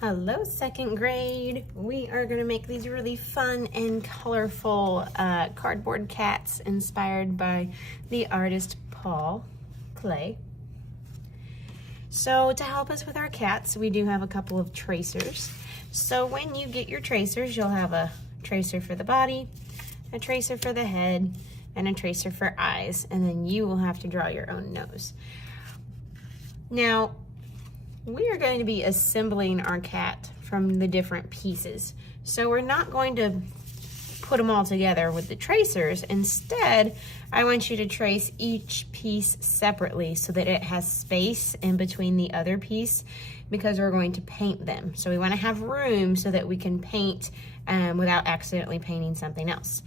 Hello, second grade. We are going to make these really fun and colorful cardboard cats inspired by the artist Klee. So to help us with our cats, we do have a couple of tracers. So when you get your tracers, you'll have a tracer for the body, a tracer for the head, and a tracer for eyes, and then you will have to draw your own nose. Now, we are going to be assembling our cat from the different pieces. So we're not going to put them all together with the tracers. Instead, I want you to trace each piece separately so that it has space in between the other piece, because we're going to paint them. So we want to have room so that we can paint without accidentally painting something else.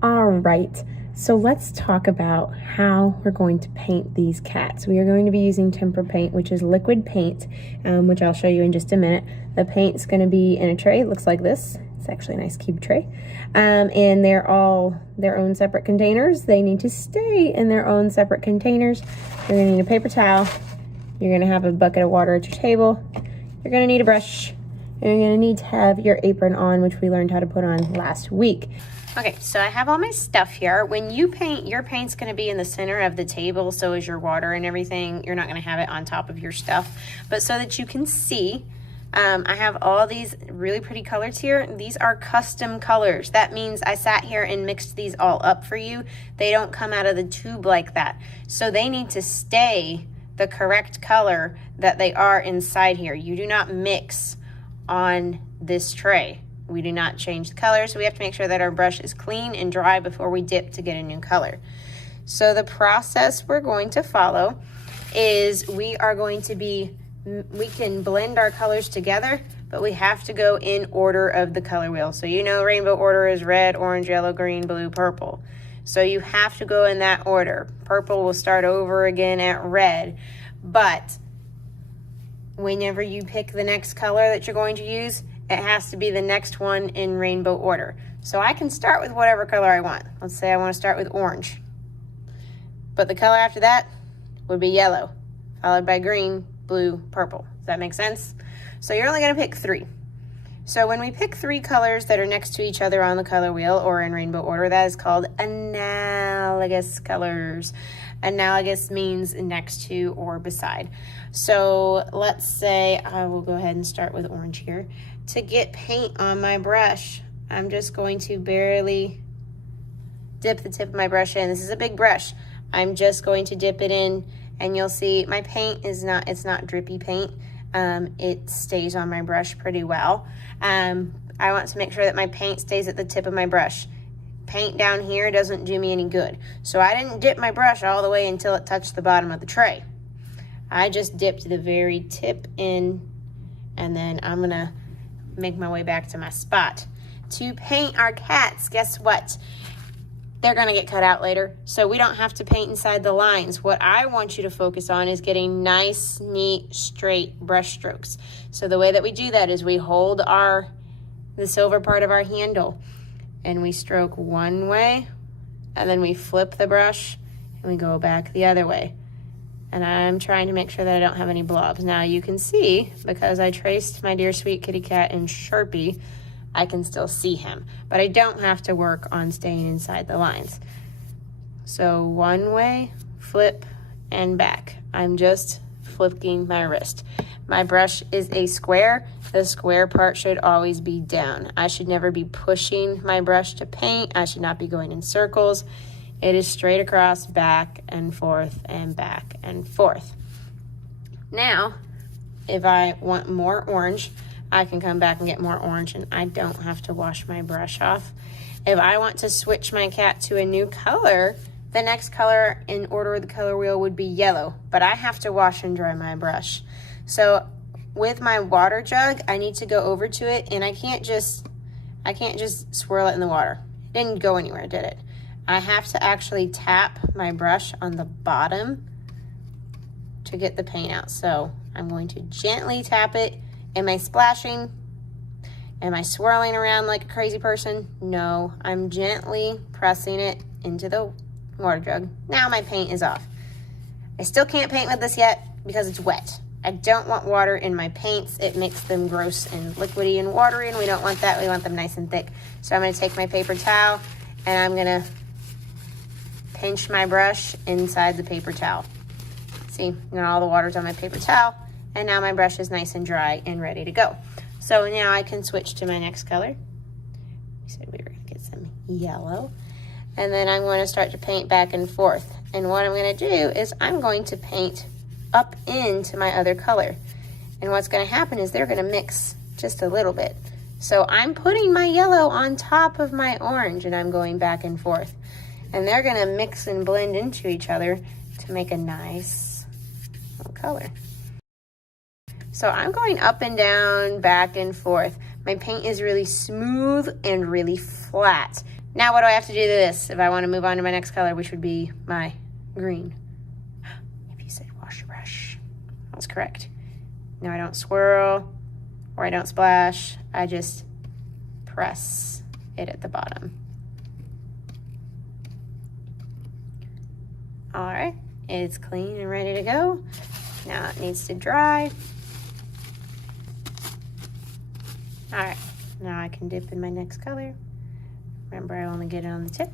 All right, so let's talk about how we're going to paint these cats. We are going to be using tempera paint, which is liquid paint, which I'll show you in just a minute. The paint's going to be in a tray. It looks like this. It's actually a nice cube tray. And they're all their own separate containers. They need to stay in their own separate containers. You're going to need a paper towel. You're going to have a bucket of water at your table. You're going to need a brush. And you're going to need to have your apron on, which we learned how to put on last week. Okay, so I have all my stuff here. When you paint, your paint's going to be in the center of the table, so is your water and everything. You're not going to have it on top of your stuff. But so that you can see, I have all these really pretty colors here. These are custom colors. That means I sat here and mixed these all up for you. They don't come out of the tube like that. So they need to stay the correct color that they are inside here. You do not mix on this tray. We do not change the color, so we have to make sure that our brush is clean and dry before we dip to get a new color. So the process we're going to follow is we can blend our colors together, but we have to go in order of the color wheel. So you know rainbow order is red, orange, yellow, green, blue, purple. So you have to go in that order. Purple will start over again at red, but whenever you pick the next color that you're going to use, it has to be the next one in rainbow order. So I can start with whatever color I want. Let's say I want to start with orange. But the color after that would be yellow, followed by green, blue, purple. Does that make sense? So you're only going to pick 3. So when we pick 3 colors that are next to each other on the color wheel or in rainbow order, that is called analogous colors. Analogous means next to or beside. So let's say I will go ahead and start with orange here. To get paint on my brush, I'm just going to barely dip the tip of my brush in. This is a big brush. I'm just going to dip it in, and you'll see my paint is it's not drippy paint. It stays on my brush pretty well. I want to make sure that my paint stays at the tip of my brush. Paint down here doesn't do me any good. So I didn't dip my brush all the way until it touched the bottom of the tray. I just dipped the very tip in, and then I'm gonna make my way back to my spot. To paint our cats, guess what? They're gonna get cut out later, so we don't have to paint inside the lines. What I want you to focus on is getting nice, neat, straight brush strokes. So the way that we do that is we hold the silver part of our handle, and we stroke one way, and then we flip the brush, and we go back the other way. And I'm trying to make sure that I don't have any blobs. Now you can see, because I traced my dear sweet kitty cat in Sharpie, I can still see him. But I don't have to work on staying inside the lines. So one way, flip, and back. I'm just flipping my wrist. My brush is a square. The square part should always be down. I should never be pushing my brush to paint. I should not be going in circles. It is straight across, back and forth and back and forth. Now, if I want more orange, I can come back and get more orange, and I don't have to wash my brush off. If I want to switch my cat to a new color, the next color in order of the color wheel would be yellow, but I have to wash and dry my brush. So with my water jug, I need to go over to it, and I can't just swirl it in the water. It didn't go anywhere, did it? I have to actually tap my brush on the bottom to get the paint out. So I'm going to gently tap it Am I splashing? Am I swirling around like a crazy person? No, I'm gently pressing it into the water jug. Now my paint is off. I still can't paint with this yet because it's wet. I don't want water in my paints. It makes them gross and liquidy and watery, and we don't want that. We want them nice and thick. So I'm going to take my paper towel and I'm going to pinch my brush inside the paper towel. See, now all the water's on my paper towel, and now my brush is nice and dry and ready to go. So now I can switch to my next color. We said we were going to get some yellow. And then I'm going to start to paint back and forth. And what I'm going to do is I'm going to paint up into my other color. And what's going to happen is they're going to mix just a little bit. So I'm putting my yellow on top of my orange and I'm going back and forth. And they're going to mix and blend into each other to make a nice little color. So I'm going up and down, back and forth. My paint is really smooth and really flat. Now what do I have to do to this if I want to move on to my next color, which would be my green? If you said wash your brush, that's correct. Now I don't swirl or I don't splash. I just press it at the bottom. All right, it's clean and ready to go. Now it needs to dry. All right, now I can dip in my next color. Remember, I only get it on the tip.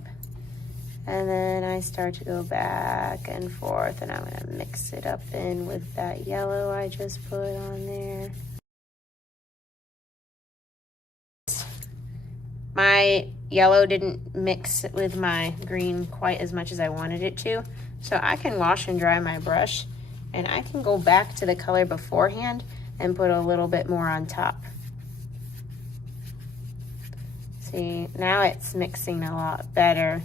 And then I start to go back and forth, and I'm gonna mix it up in with that yellow I just put on there. My yellow didn't mix with my green quite as much as I wanted it to, so I can wash and dry my brush, and I can go back to the color beforehand and put a little bit more on top. See, now it's mixing a lot better,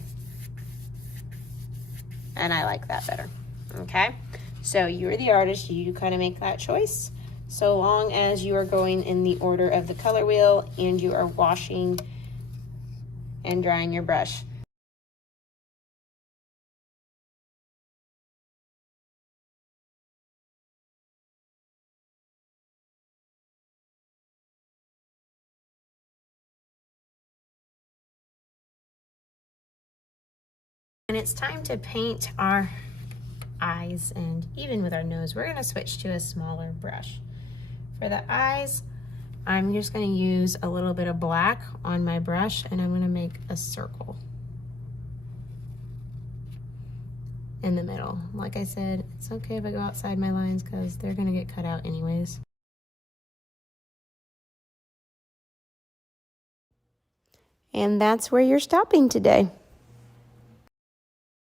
and I like that better. Okay, so you're the artist, you kind of make that choice, so long as you are going in the order of the color wheel and you are washing and drying your brush. And it's time to paint our eyes, and even with our nose, we're gonna switch to a smaller brush. For the eyes, I'm just gonna use a little bit of black on my brush, and I'm gonna make a circle in the middle. Like I said, it's okay if I go outside my lines because they're gonna get cut out anyways. And that's where you're stopping today.